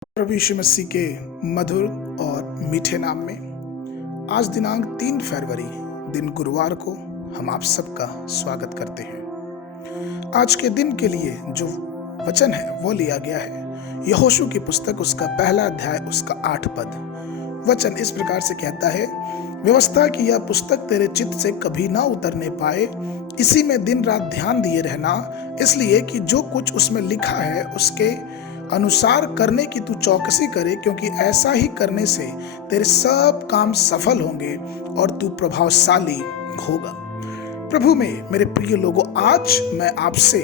प्रभु यीशु मसीह के मधुर और मीठे नाम में आज दिनांक 3 फरवरी दिन गुरुवार को हम आप सबका स्वागत करते हैं। आज के दिन के लिए जो वचन है वो लिया गया है यहोशू की पुस्तक उसका पहला अध्याय उसका 8 पद। वचन इस प्रकार से कहता है, व्यवस्था की यह पुस्तक तेरे चित्त से कभी ना उतरने पाए, इसी में दिन रात ध्यान दिए रहना, इसलिए कि जो कुछ उसमें लिखा है उसके अनुसार करने की तू चौकसी करे, क्योंकि ऐसा ही करने से तेरे सब काम सफल होंगे और तू प्रभावशाली होगा। प्रभु में मेरे प्रिय लोगों, आज मैं आपसे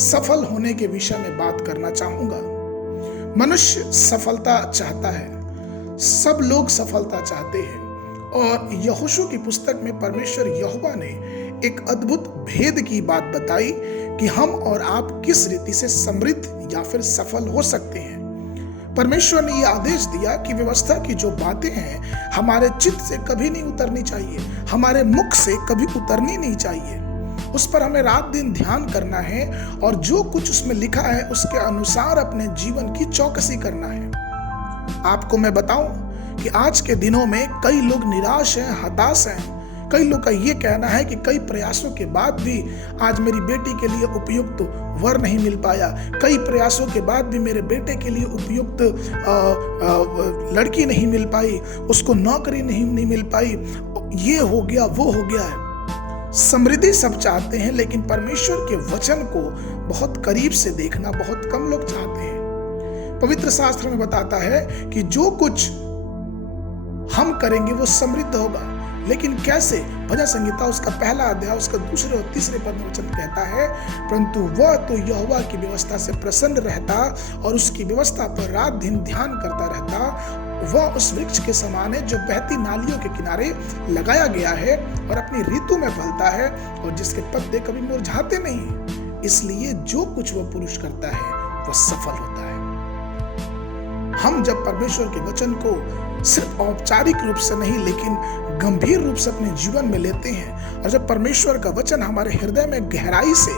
सफल होने के विषय में बात करना चाहूंगा। मनुष्य सफलता चाहता है, सब लोग सफलता चाहते हैं, और यहोशू की पुस्तक में परमेश्वर यहोवा ने एक अद्भुत भेद की बात बताई कि हम और आप किस रीति से समृद्ध या फिर सफल हो सकते हैं। परमेश्वर ने यह आदेश दिया कि व्यवस्था की जो बातें हैं हमारे चित्त से कभी नहीं उतरनी चाहिए, हमारे मुख से कभी उतरनी नहीं चाहिए। उस पर हमें रात दिन ध्यान करना है और जो कुछ उसमें लिखा है उसके अनुसार अपने जीवन की चौकसी करना है। आपको मैं बताऊं कि आज के दिनों में कई लोग निराश हैं, हताश हैं। कई लोग का ये कहना है कि कई प्रयासों के बाद भी आज मेरी बेटी के लिए उपयुक्त वर नहीं मिल पाया, कई प्रयासों के बाद भी मेरे बेटे के लिए उपयुक्त लड़की नहीं मिल पाई, उसको नौकरी नहीं मिल पाई, ये हो गया वो हो गया है। समृद्धि सब चाहते हैं, लेकिन परमेश्वर के वचन को बहुत करीब से देखना बहुत कम लोग चाहते हैं। पवित्र शास्त्र में बताता है कि जो कुछ हम करेंगे वो समृद्ध होगा, लेकिन कैसे? भजन संहिता उसका पहला अध्याय उसका 2 और 3 पद में वचन कहता है, परंतु वह तो यहोवा की व्यवस्था से प्रसन्न रहता और उसकी व्यवस्था पर रात दिन ध्यान करता रहता। वह उस वृक्ष के समान है जो बहती नालियों के किनारे लगाया गया है और अपनी ऋतु में फलता है और जिसके पत्ते कभी मुरझाते नहीं। इसलिए जो कुछ वह पुरुष करता है वह सफल होता है। हम जब परमेश्वर के वचन को सिर्फ औपचारिक रूप से नहीं लेकिन गंभीर रूप से अपने जीवन में लेते हैं, और जब परमेश्वर का वचन हमारे हृदय में गहराई से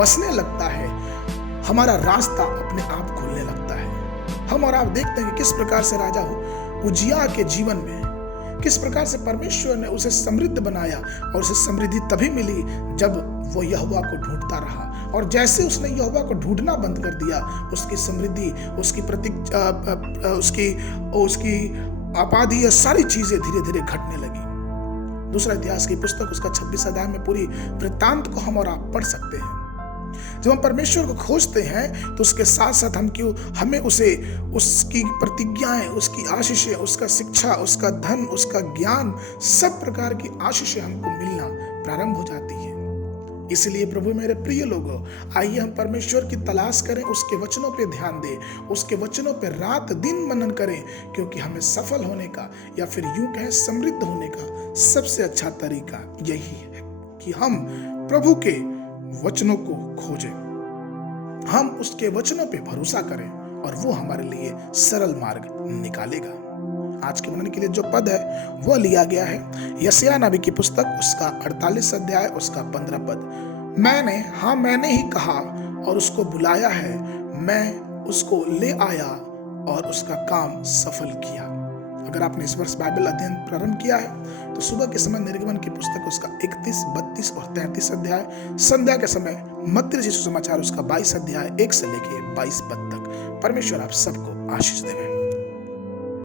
बसने लगता है, हमारा रास्ता अपने आप खुलने लगता है। हम और आप देखते हैं कि किस प्रकार से राजा उजिया के जीवन में किस प्रकार से परमेश्वर ने उसे समृद्ध बनाया, और उसे समृद्धि तभी मिली जब वो यहोवा को ढूंढता रहा। और जैसे उसने यहोवा को ढूंढना बंद कर दिया, उसकी समृद्धि, उसकी आबादी, ये सारी चीजें धीरे धीरे घटने लगी। दूसरा इतिहास की पुस्तक उसका 26 अध्याय में पूरी वृत्तांत को हम और आप पढ़ सकते हैं। जब हम परमेश्वर को खोजते हैं तो उसके साथ साथ हमें उसकी प्रतिज्ञाएं, उसकी आशीषें, उसका शिक्षा, उसका धन, उसका ज्ञान, सब प्रकार की आशीषें हमको मिलना प्रारंभ हो जाती है। इसलिए प्रभु मेरे प्रिय लोगों, आइए हम परमेश्वर की तलाश करें, उसके वचनों पे ध्यान दें, उसके वचनों पे रात दिन मनन करें, क्योंकि हमें सफल होने का या फिर यूं कहें समृद्ध होने का सबसे अच्छा तरीका यही है कि हम प्रभु के वचनों को खोजें, हम उसके वचनों पे भरोसा करें और वो हमारे लिए सरल मार्ग निकालेगा। आज के मनन के लिए जो पद है वो लिया गया है यशायाह नबी की पुस्तक उसका 48 अध्याय उसका 15 पद। मैंने ही कहा और उसको बुलाया है, मैं उसको ले आया और उसका काम सफल किया। अगर आपने इस वर्ष बाइबल अध्ययन प्रारंभ किया है तो सुबह के समय निर्गमन की पुस्तक उसका 31, 32 और 33 अध्याय, संध्या के समय मत्ती रचित सुसमाचार उसका 22 अध्याय 1 से लेकर 22 पद तक। परमेश्वर आप सबको आशीष देवे।